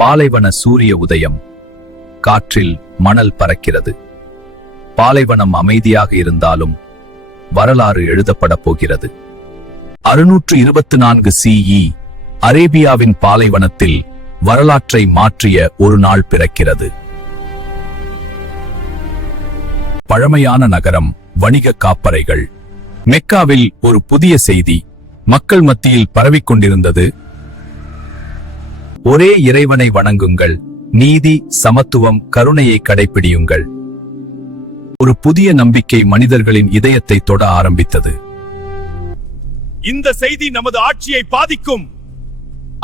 பாலைவன சூரிய உதயம். காற்றில் மணல் பறக்கிறது. பாலைவனம் அமைதியாக இருந்தாலும் வரலாறு எழுதப்படப் போகிறது. 624 CE அரேபியாவின் பாலைவனத்தில் வரலாற்றை மாற்றிய ஒரு நாள் பிறக்கிறது. பழமையான நகரம், வணிக காப்பறைகள். மெக்காவில் ஒரு புதிய செய்தி மக்கள் மத்தியில் பரவிக்கொண்டிருந்தது. ஒரே இறைவனை வணங்குங்கள், நீதி, சமத்துவம், கருணையை கடைபிடியுங்கள். ஒரு புதிய நம்பிக்கை மனிதர்களின் இதயத்தை தொட ஆரம்பித்தது. இந்த செய்தி நமது ஆட்சியை பாதிக்கும்.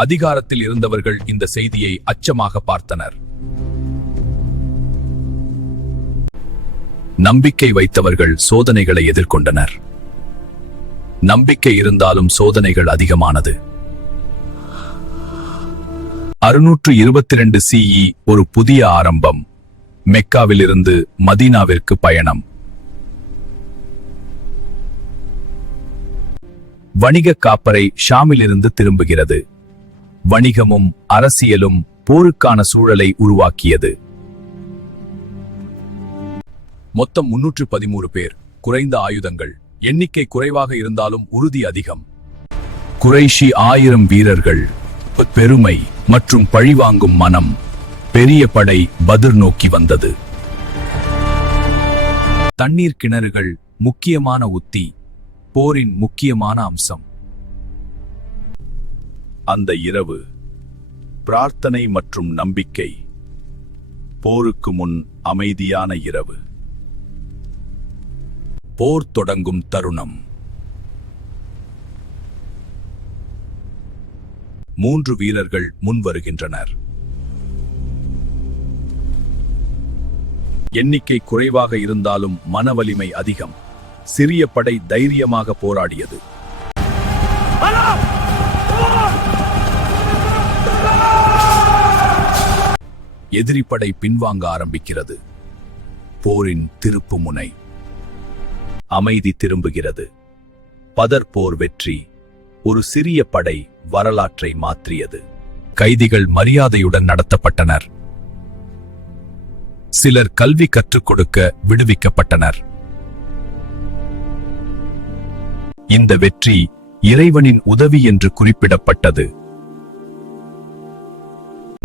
அதிகாரத்தில் இருந்தவர்கள் இந்த செய்தியை அச்சமாக பார்த்தனர். நம்பிக்கை வைத்தவர்கள் சோதனைகளை எதிர்கொண்டனர். நம்பிக்கை இருந்தாலும் சோதனைகள் அதிகமானது. 622 CE ஒரு புதிய ஆரம்பம். மெக்காவிலிருந்து மதீனாவிற்கு பயணம். வணிக காப்பறை ஷாமிலிருந்து திரும்புகிறது. வணிகமும் அரசியலும் போருக்கான சூழலை உருவாக்கியது. மொத்தம் 313 பேர். குறைந்த ஆயுதங்கள். எண்ணிக்கை குறைவாக இருந்தாலும் உறுதி அதிகம். குறைஷி 1000 வீரர்கள். பெருமை மற்றும் பழிவாங்கும் மனம். பெரிய படை பத்ர் நோக்கி வந்தது. தண்ணீர் கிணறுகள் முக்கியமான உத்தி, போரின் முக்கியமான அம்சம். அந்த இரவு பிரார்த்தனை மற்றும் நம்பிக்கை. போருக்கு முன் அமைதியான இரவு. போர் தொடங்கும் தருணம். 3 வீரர்கள் முன் வருகின்றனர். எண்ணிக்கை குறைவாக இருந்தாலும் மனவலிமை அதிகம். சிறிய படை தைரியமாக போராடியது. எதிரி படை பின்வாங்க ஆரம்பிக்கிறது. போரின் திருப்பு முனை. அமைதி திரும்புகிறது. பதர் போர் வெற்றி. ஒரு சிறிய படை வரலாற்றை மாற்றியது. கைதிகள் மரியாதையுடன் நடத்தப்பட்டனர். சிலர் கல்வி கற்றுக் கொடுக்க விடுவிக்கப்பட்டனர். இந்த வெற்றி இறைவனின் உதவி என்று குறிப்பிடப்பட்டது.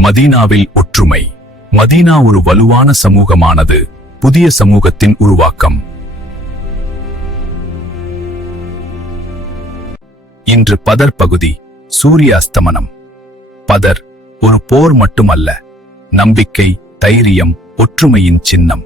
மதீனாவில் ஒற்றுமை. மதீனா ஒரு வலுவான சமூகமானது. புதிய சமூகத்தின் உருவாக்கம். இன்று பதர் பகுதி. சூரிய அஸ்தமனம். பதர் ஒரு போர் மட்டுமல்ல, நம்பிக்கை, தைரியம், ஒற்றுமையின் சின்னம்.